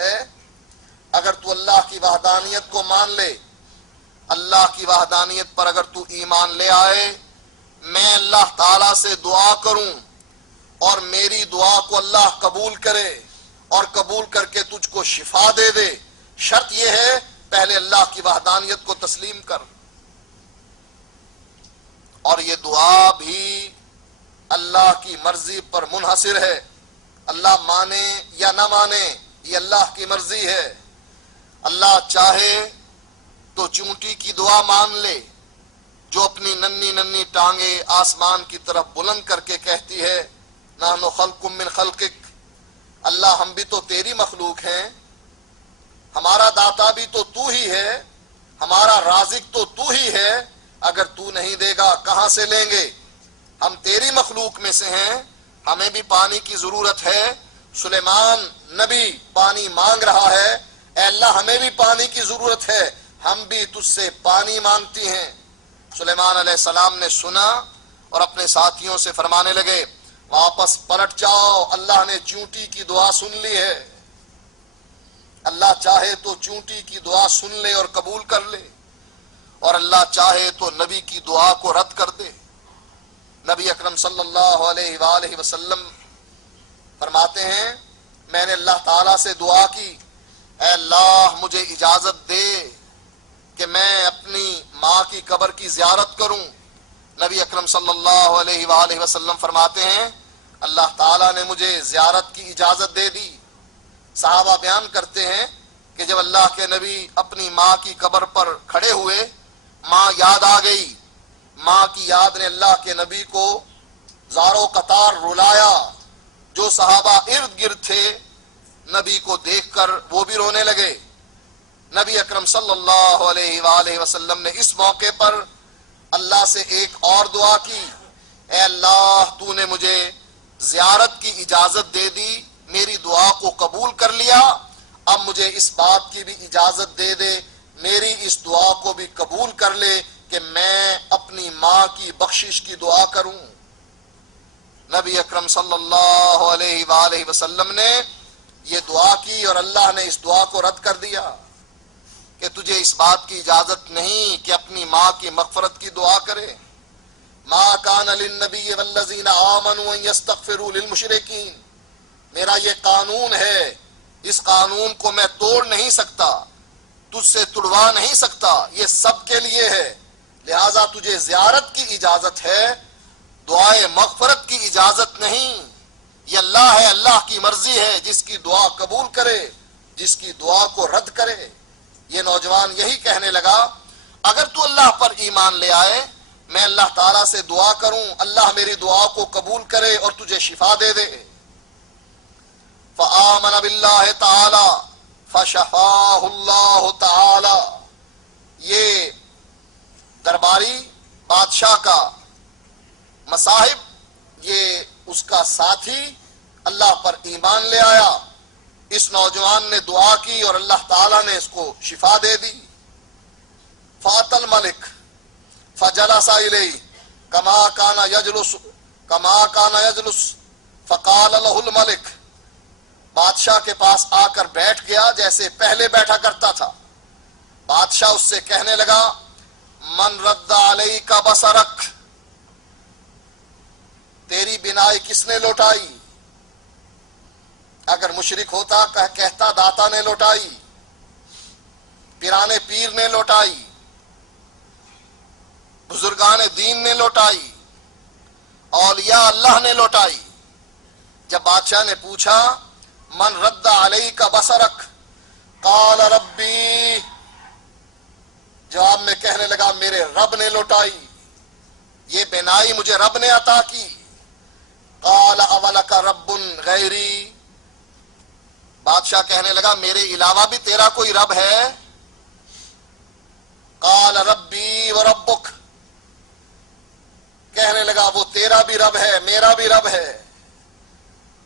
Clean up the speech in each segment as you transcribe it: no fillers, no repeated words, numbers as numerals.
ہے اگر تو اللہ کی وحدانیت کو مان لے، اللہ کی وحدانیت پر اگر تو ایمان لے آئے، میں اللہ تعالیٰ سے دعا کروں اور میری دعا کو اللہ قبول کرے اور قبول کر کے تجھ کو شفا دے دے۔ شرط یہ ہے پہلے اللہ کی وحدانیت کو تسلیم کر، اور یہ دعا بھی اللہ کی مرضی پر منحصر ہے۔ اللہ مانے یا نہ مانے یہ اللہ کی مرضی ہے۔ اللہ چاہے تو چونٹی کی دعا مان لے جو اپنی ننھی ننھی ٹانگیں آسمان کی طرف بلند کر کے کہتی ہے نحن خلق من خلقک، اللہ ہم بھی تو تیری مخلوق ہیں، ہمارا داتا بھی تو ہی ہے، ہمارا رازق تو ہی ہے، اگر تو نہیں دے گا کہاں سے لیں گے؟ ہم تیری مخلوق میں سے ہیں، ہمیں بھی پانی کی ضرورت ہے۔ سلیمان نبی پانی مانگ رہا ہے، اے اللہ ہمیں بھی پانی کی ضرورت ہے، ہم بھی تجھ سے پانی مانگتی ہیں۔ سلیمان علیہ السلام نے سنا اور اپنے ساتھیوں سے فرمانے لگے واپس پلٹ جاؤ، اللہ نے چونٹی کی دعا سن لی ہے۔ اللہ چاہے تو چونٹی کی دعا سن لے اور قبول کر لے، اور اللہ چاہے تو نبی کی دعا کو رد کر دے۔ نبی اکرم صلی اللہ علیہ وآلہ وسلم فرماتے ہیں میں نے اللہ تعالیٰ سے دعا کی، اے اللہ مجھے اجازت دے کہ میں اپنی ماں کی قبر کی زیارت کروں۔ نبی اکرم صلی اللہ علیہ وآلہ وسلم فرماتے ہیں اللہ تعالیٰ نے مجھے زیارت کی اجازت دے دی۔ صحابہ بیان کرتے ہیں کہ جب اللہ کے نبی اپنی ماں کی قبر پر کھڑے ہوئے، ماں یاد آ گئی۔ ماں کی یاد نے اللہ کے نبی کو زاروں قطار رلایا۔ جو صحابہ ارد گرد تھے نبی کو دیکھ کر وہ بھی رونے لگے۔ نبی اکرم صلی اللہ علیہ وآلہ وسلم نے اس موقع پر اللہ سے ایک اور دعا کی، اے اللہ تو نے مجھے زیارت کی اجازت دے دی، میری دعا کو قبول کر لیا، اب مجھے اس بات کی بھی اجازت دے دے، میری اس دعا کو بھی قبول کر لے کہ میں اپنی ماں کی بخشش کی دعا کروں۔ نبی اکرم صلی اللہ علیہ وآلہ وسلم نے یہ دعا کی اور اللہ نے اس دعا کو رد کر دیا کہ تجھے اس بات کی اجازت نہیں کہ اپنی ماں کی مغفرت کی دعا کرے۔ ما کان للنبی والذین آمنوا ان یستغفروا للمشرکین، میرا یہ قانون ہے، اس قانون کو میں توڑ نہیں سکتا، تجھ سے تڑوا نہیں سکتا، یہ سب کے لیے ہے، لہٰذا تجھے زیارت کی اجازت ہے، دعائے مغفرت کی اجازت نہیں۔ یہ اللہ ہے، اللہ کی مرضی ہے، جس کی دعا قبول کرے، جس کی دعا کو رد کرے۔ یہ نوجوان یہی کہنے لگا اگر تو اللہ پر ایمان لے آئے، میں اللہ تعالیٰ سے دعا کروں اللہ میری دعا کو قبول کرے اور تجھے شفا دے دے۔ فآمن باللہ تعالی فشفاہ اللہ تعالی، یہ درباری بادشاہ کا مصاحب، یہ اس کا ساتھی اللہ پر ایمان لے آیا، اس نوجوان نے دعا کی اور اللہ تعالیٰ نے اس کو شفا دے دی۔ فات الملک فجلس الیہ کما کان یجلس فقال له الملک، بادشاہ کے پاس آ کر بیٹھ گیا جیسے پہلے بیٹھا کرتا تھا۔ بادشاہ اس سے کہنے لگا من رد علیک بصرک، تیری بینائی کس نے لوٹائی؟ اگر مشرک ہوتا کہتا داتا نے لوٹائی، پیرانے پیر نے لوٹائی، بزرگان دین نے لوٹائی، اولیاء اللہ نے لوٹائی۔ جب بادشاہ نے پوچھا من رد علیک بصرک قال ربی، جواب میں کہنے لگا میرے رب نے لوٹائی، یہ بینائی مجھے رب نے عطا کی۔ قال اولک رب غیری، بادشاہ کہنے لگا میرے علاوہ بھی تیرا کوئی رب ہے؟ قال ربی و ربک، کہنے لگا وہ تیرا بھی رب ہے میرا بھی رب ہے۔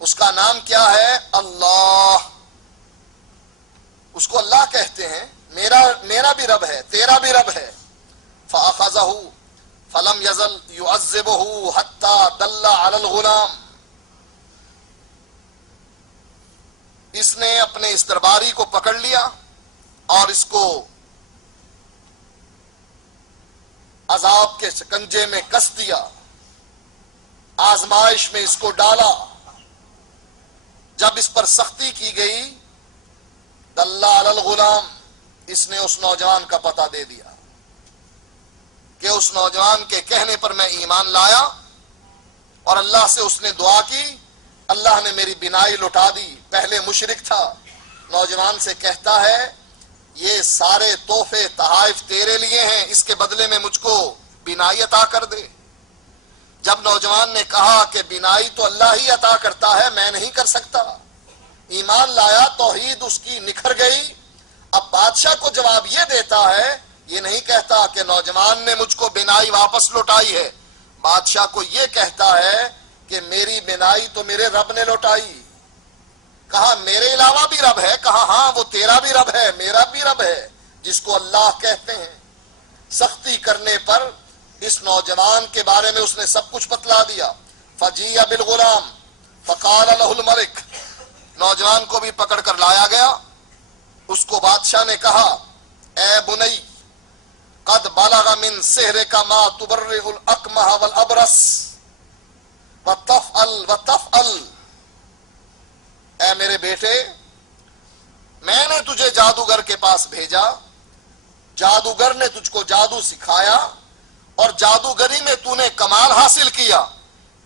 اس کا نام کیا ہے؟ اللہ، اس کو اللہ کہتے ہیں، میرا بھی رب ہے تیرا بھی رب ہے۔ فاخذہ فلم یزل یعذبہ حتی دل علی الغلام، اس نے اپنے اس درباری کو پکڑ لیا اور اس کو عذاب کے شکنجے میں کس دیا، آزمائش میں اس کو ڈالا۔ جب اس پر سختی کی گئی، دل علی الغلام، اس نے اس نوجوان کا پتہ دے دیا کہ اس نوجوان کے کہنے پر میں ایمان لایا، اور اللہ سے اس نے دعا کی، اللہ نے میری بینائی لوٹا دی۔ پہلے مشرک تھا، نوجوان سے کہتا ہے یہ سارے تحفے تحائف تیرے لیے ہیں، اس کے بدلے میں مجھ کو بینائی عطا کر دے۔ جب نوجوان نے کہا کہ بینائی تو اللہ ہی عطا کرتا ہے، میں نہیں کر سکتا، ایمان لایا، توحید اس کی نکھر گئی۔ اب بادشاہ کو جواب یہ دیتا ہے، یہ نہیں کہتا کہ نوجوان نے مجھ کو بینائی واپس لوٹائی ہے، بادشاہ کو یہ کہتا ہے کہ میری بینائی تو میرے رب نے لوٹائی۔ کہا میرے علاوہ بھی رب ہے؟ کہا ہاں، وہ تیرا بھی رب ہے، میرا بھی رب ہے، جس کو اللہ کہتے ہیں۔ سختی کرنے پر اس نوجوان کے بارے میں اس نے سب کچھ بتلا دیا۔ فجیع بالغلام فقال له الملک، نوجوان کو بھی پکڑ کر لایا گیا۔ اس کو بادشاہ نے کہا اے بنی قد بلغ من سحرک ما تبرئ الاکمہ والابرص وتفعل، اے میرے بیٹے، میں نے تجھے جادوگر کے پاس بھیجا، جادوگر نے تجھ کو جادو سکھایا، اور جادوگری میں تو نے کمال حاصل کیا،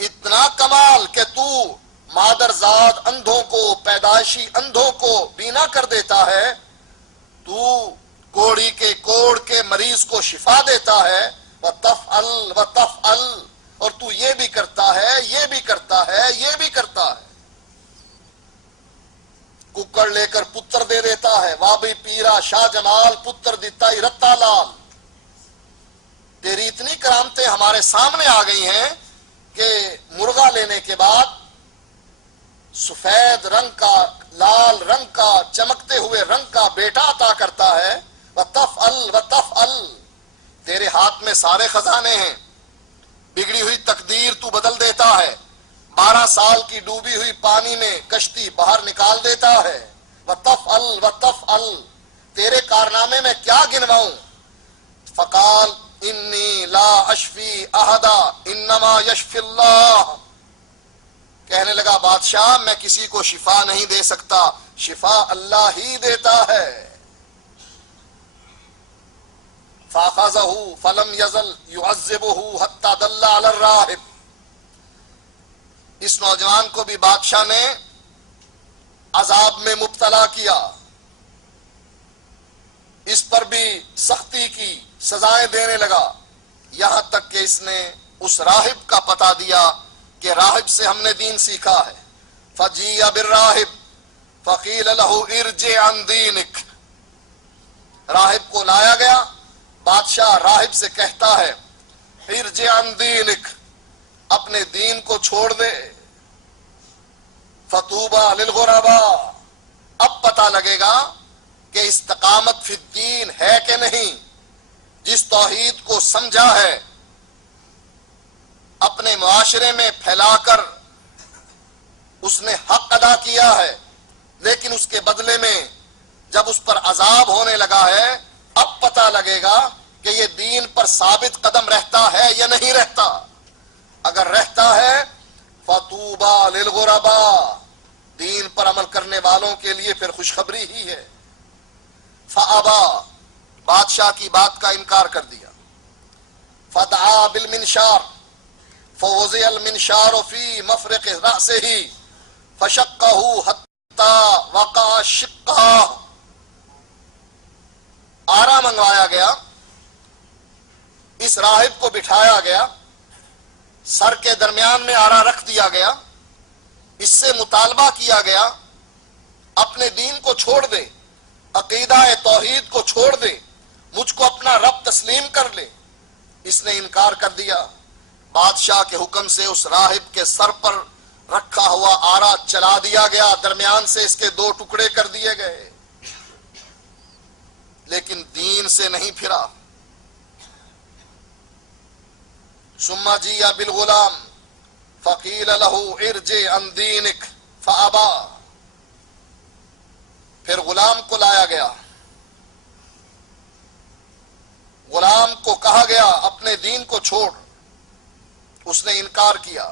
اتنا کمال کہ تو مادرزاد اندھوں کو، پیدائشی اندھوں کو بینا کر دیتا ہے، تو کوڑی کے کوڑ کے مریض کو شفا دیتا ہے، وتفعل، اور تو یہ بھی کرتا ہے، یہ بھی کرتا ہے، یہ بھی کرتا ہے۔ ککڑ لے کر پتر دے دیتا ہے، وابی پیرا شاہ جمال پتر دیتا ہی رتا لال۔ تیری اتنی کرامتیں ہمارے سامنے آ گئی ہیں کہ مرغا لینے کے بعد سفید رنگ کا، لال رنگ کا، چمکتے ہوئے رنگ کا بیٹا عطا کرتا ہے۔ وتفعل، تیرے ہاتھ میں سارے خزانے ہیں، بگڑی ہوئی تقدیر تو بدل دیتا ہے، 12 سال کی ڈوبی ہوئی پانی میں کشتی باہر نکال دیتا ہے۔ وتفعل، تیرے کارنامے میں کیا گنواؤں؟ فقال انی لا اشفی احدا انما یشفی اللہ، کہنے لگا بادشاہ میں کسی کو شفا نہیں دے سکتا، شفا اللہ ہی دیتا ہے۔ فاخذہ فلم یزل یعذبہ حتی دل علی الراہب، اس نوجوان کو بھی بادشاہ نے عذاب میں مبتلا کیا، اس پر بھی سختی کی، سزائیں دینے لگا، یہاں تک کہ اس نے اس راہب کا پتہ دیا کہ راہب سے ہم نے دین سیکھا ہے۔ فجیع بالراہب فقیل له ارجع عن دینک، راہب کو لایا گیا، بادشاہ راہب سے کہتا ہے ارجع عن دینک، اپنے دین کو چھوڑ دے۔ فطوبى للغرباء، اب پتہ لگے گا کہ استقامت فی الدین ہے کہ نہیں۔ جس توحید کو سمجھا ہے، اپنے معاشرے میں پھیلا کر اس نے حق ادا کیا ہے، لیکن اس کے بدلے میں جب اس پر عذاب ہونے لگا ہے، اب پتہ لگے گا کہ یہ دین پر ثابت قدم رہتا ہے یا نہیں رہتا۔ اگر رہتا ہے فطوبى للغرباء، دین پر عمل کرنے والوں کے لیے پھر خوشخبری ہی ہے۔ فابا، بادشاہ کی بات کا انکار کر دیا۔ فدعا بالمنشار فوضع المنشار فی مفرق رأسہ فشقہ حتی وقع شقہ، آرا منگوایا گیا، اس راہب کو بٹھایا گیا، سر کے درمیان میں آرا رکھ دیا گیا، اس سے مطالبہ کیا گیا اپنے دین کو چھوڑ دے، عقیدہ توحید کو چھوڑ دے، مجھ کو اپنا رب تسلیم کر لے۔ اس نے انکار کر دیا۔ بادشاہ کے حکم سے اس راہب کے سر پر رکھا ہوا آرا چلا دیا گیا، درمیان سے اس کے 2 ٹکڑے کر دیے گئے، لیکن دین سے نہیں پھرا۔ ثم جیء بالغلام فقیل له ارجع عن دینک فابا، پھر غلام کو لایا گیا، غلام کو کہا گیا اپنے دین کو چھوڑ، اس نے انکار کیا۔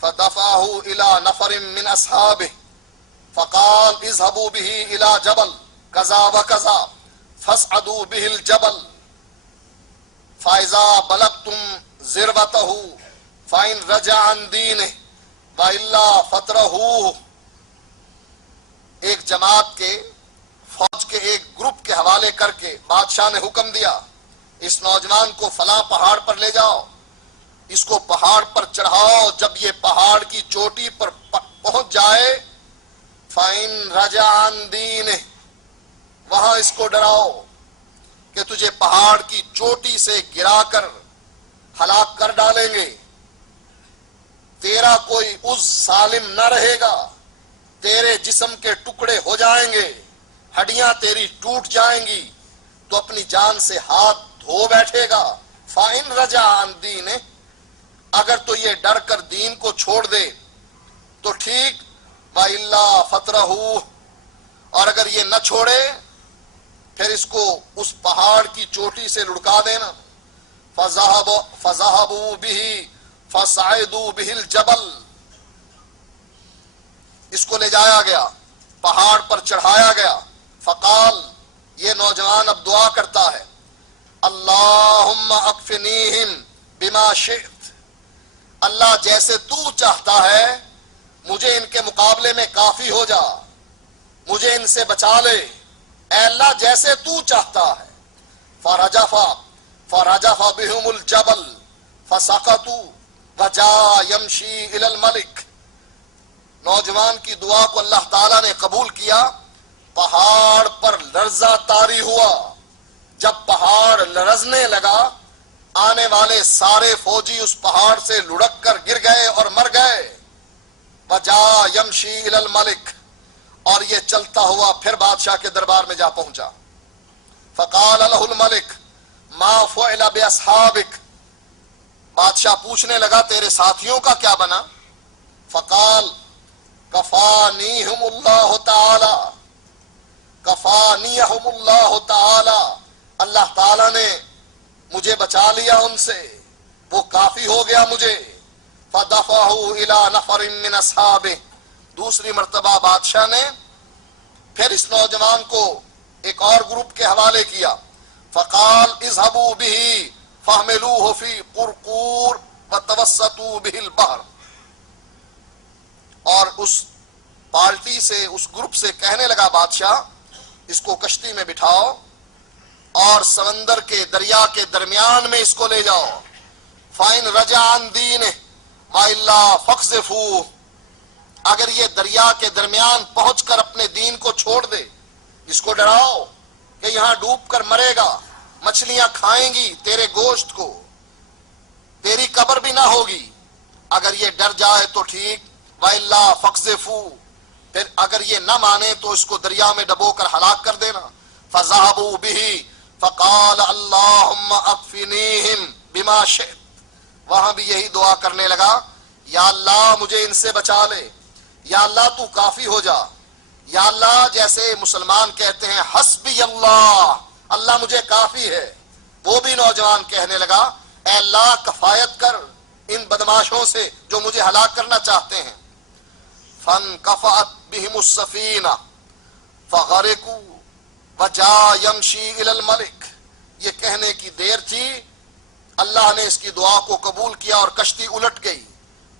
فدفعه الى نفر من اصحابه فقال اذهبوا به الى جبل كذا وكذا فاصعدوا به الجبل فاذا بلغتم ذروته فان رجع عن دينه والا فترهوه۔ ایک جماعت کے فوج کے ایک گروپ کے حوالے کر کے بادشاہ نے حکم دیا اس نوجوان کو فلاں پہاڑ پر لے جاؤ، اس کو پہاڑ پر چڑھاؤ، جب یہ پہاڑ کی چوٹی پر پہنچ جائے فَإِن رَجَعَ عَن دِينِهِ، وہاں اس کو ڈراؤ کہ تجھے پہاڑ کی چوٹی سے گرا کر ہلاک کر ڈالیں گے، تیرا کوئی عضو سالم نہ رہے گا، تیرے جسم کے ٹکڑے ہو جائیں گے، ہڈیاں تیری ٹوٹ جائیں گی، تو اپنی جان سے ہاتھ دھو بیٹھے گا۔ فَإِن رَجَعَ عَن دِينِهِ، اگر تو یہ ڈر کر دین کو چھوڑ دے تو ٹھیک، وَإِلَّا فَتْرَهُ، اور اگر یہ نہ چھوڑے پھر اس کو اس پہاڑ کی چوٹی سے لڑکا دینا۔ فَذَهَبُوا بِهِ فَصَعِدُوا بِهِ الْجَبَلَ، اس کو لے جایا گیا، پہاڑ پر چڑھایا گیا۔ فقال، یہ نوجوان اب دعا کرتا ہے، اللہم اکفنیہم بما شئت، اللہ جیسے تو چاہتا ہے مجھے ان کے مقابلے میں کافی ہو جا، مجھے ان سے بچا لے، اے اللہ جیسے تو چاہتا ہے۔ فرجف بهم الجبل فسقطوا وجاء يمشي الى الملك، نوجوان کی دعا کو اللہ تعالیٰ نے قبول کیا، پہاڑ پر لرزہ طاری ہوا، جب پہاڑ لرزنے لگا آنے والے سارے فوجی اس پہاڑ سے لڑک کر گر گئے اور مر گئے۔ وجاء يمشي الى الملك، اور یہ چلتا ہوا پھر بادشاہ کے دربار میں جا پہنچا۔ فقال له الملك ما فعل باصحابك، بادشاہ پوچھنے لگا تیرے ساتھیوں کا کیا بنا؟ فقال کفانیہم اللہ تعالی، کفانیہم اللہ تعالی، اللہ تعالی نے مجھے بچا لیا ان سے، وہ کافی ہو گیا مجھے۔ فدفعه الى نفر من اصحابه، دوسری مرتبہ بادشاہ نے پھر اس نوجوان کو ایک اور گروپ کے حوالے کیا۔ فقال اذهبوا به فاحملوه في قرقور وتوسطوا به البحر، اور اس پارٹی سے اس گروپ سے کہنے لگا بادشاہ اس کو کشتی میں بٹھاؤ اور سمندر کے دریا کے درمیان میں اس کو لے جاؤ۔ فَإِن رَجَعَ عَن دِينِهِ وَإِلَّا فَاقْذِفُوهُ، اگر یہ دریا کے درمیان پہنچ کر اپنے دین کو چھوڑ دے، اس کو ڈراؤ کہ یہاں ڈوب کر مرے گا، مچھلیاں کھائیں گی تیرے گوشت کو، تیری قبر بھی نہ ہوگی، اگر یہ ڈر جائے تو ٹھیک، وَإِلَّا فَاقْذِفُوهُ، پھر اگر یہ نہ مانے تو اس کو دریا میں ڈبو کر ہلاک کر دینا۔ فَذَهَبُوا بِهِ فَقَالَ اللَّهُمَّ أَكْفِنِيهِمْ بِمَا شِئْتَ، وہاں بھی یہی دعا کرنے لگا، یا اللہ مجھے ان سے بچا لے، یا اللہ تو کافی ہو جا، یا اللہ جیسے مسلمان کہتے ہیں حسبی اللہ، اللہ مجھے کافی ہے، وہ بھی نوجوان کہنے لگا اے اللہ کفایت کر ان بدماشوں سے جو مجھے ہلاک کرنا چاہتے ہیں۔ فانکفأت بہم السفینہ فغرقوا وجاء یمشی الی الملک، یہ کہنے کی دیر تھی، اللہ نے اس کی دعا کو قبول کیا اور کشتی الٹ گئی،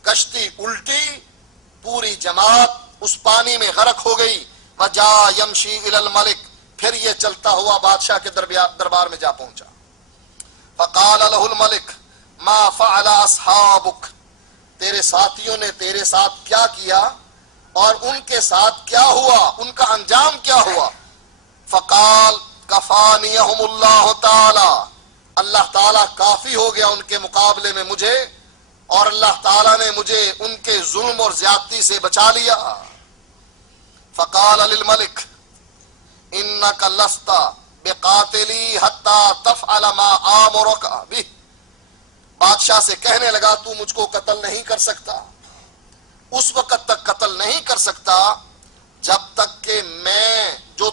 کشتی الٹی، پوری جماعت اس پانی میں غرق ہو گئی۔ وجاء یمشی الی الملک، پھر یہ چلتا ہوا بادشاہ کے دربار میں جا پہنچا۔ فقال له الملک ما فعل اصحابک، تیرے ساتھیوں نے تیرے ساتھ کیا کیا اور ان کے ساتھ کیا ہوا، ان کا انجام کیا ہوا؟ فقال کفانیہم اللہ تعالی، اللہ تعالیٰ کافی ہو گیا ان کے مقابلے میں مجھے، اور اللہ تعالیٰ نے مجھے ان کے ظلم اور زیادتی سے بچا لیا۔ فقال للملک انک لست بقاتلی حتی تفعل ما آمرک بہ، بادشاہ سے کہنے لگا تو مجھ کو قتل نہیں کر سکتا، اس وقت تک قتل نہیں کر سکتا جب تک کہ میں جو